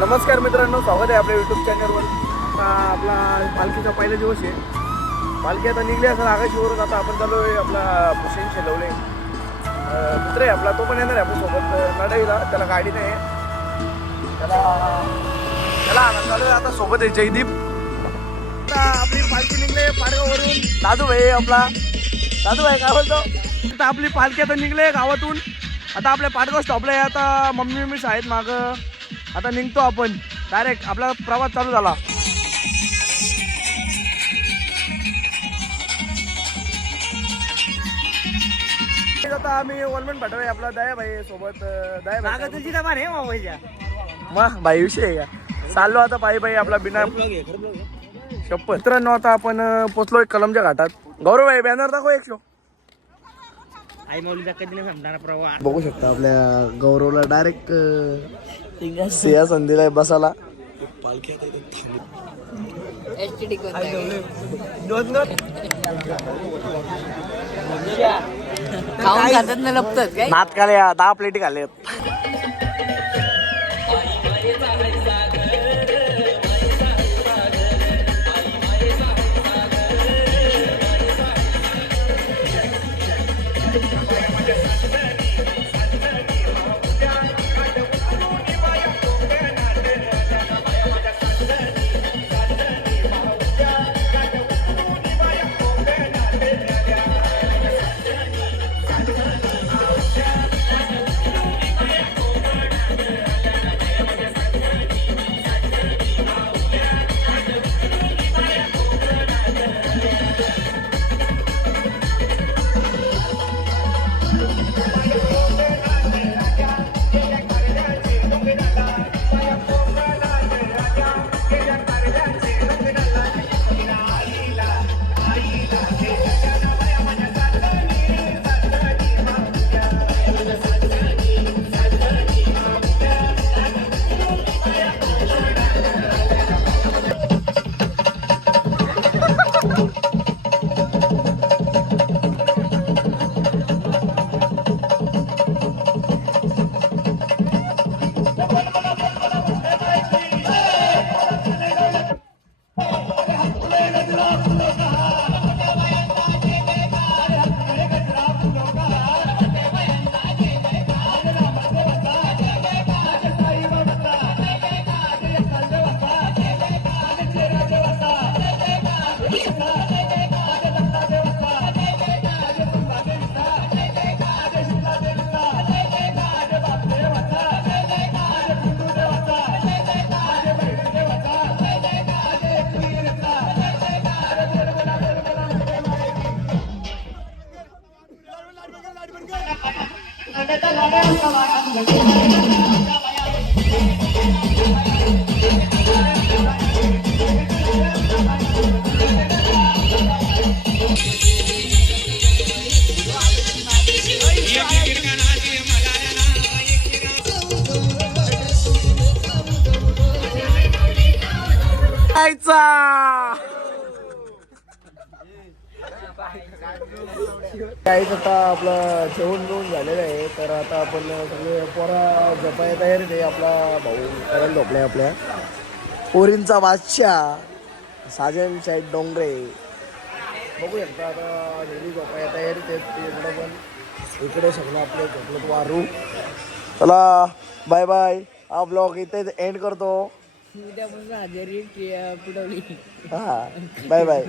नमस्कार मित्रांनो, स्वागत आहे आपल्या यूट्यूब चॅनलवर. आपला पालखीचा पहिला दिवस आहे. पालखी आता निघली असेल आकाशीवरून. आता आपण चालू आहे आपला भूषण शेलवले मित्र आहे आपला, तो पण येणार आहे आपल्यासोबत लढाईला. त्याला गाडी नाही आहे, त्याला आनंद चालू आहे. आता सोबत आहे जयदीप. आता आपली पालखी निघले पाडगाववरून. दादू भाई आपला, दादू भाई काय बोलतो? आता आपली पालखी आता निघले गावातून. आता आपल्या पाडगाव स्टॉपला आहे. आता मम्मी आहेत मागं. आता निघतो आपण डायरेक्ट, आपला प्रवास चालू झाला. आता आम्ही वलमन पाठवूया आपला दया भाई सोबत. दया भाई मग भाई विषय आहे का? चाललो आता पायी आपला बिना शपथ. मित्रांनो आता आपण पोचलोय कलमच्या घाटात. गौरव भाई बॅनर दाखव एक शो. बघू शकता आपल्या गौरवला डायरेक्ट सिंहासन दिलाय बसाला. नात खाले 10 प्लेटी खाल्ले. काहीच आता आपलं जेवण बिवून झालेलं आहे. तर आता आपण सगळे पोरा झोपाय तयारीत आहे. आपला भाऊ करायला झोपलाय. आपल्या पोरींचा बादशाह साजन साहेब डोंगरे बघू शकता. आता नेहमी झोपाय तयारीत आहेत. इकडं पण इकडे सगळं आपलं झोपलं वारू. चला बाय बाय. हा ब्लॉग इथे एंड करतो. उद्या पण हजेरी पुढवली. हा बाय बाय.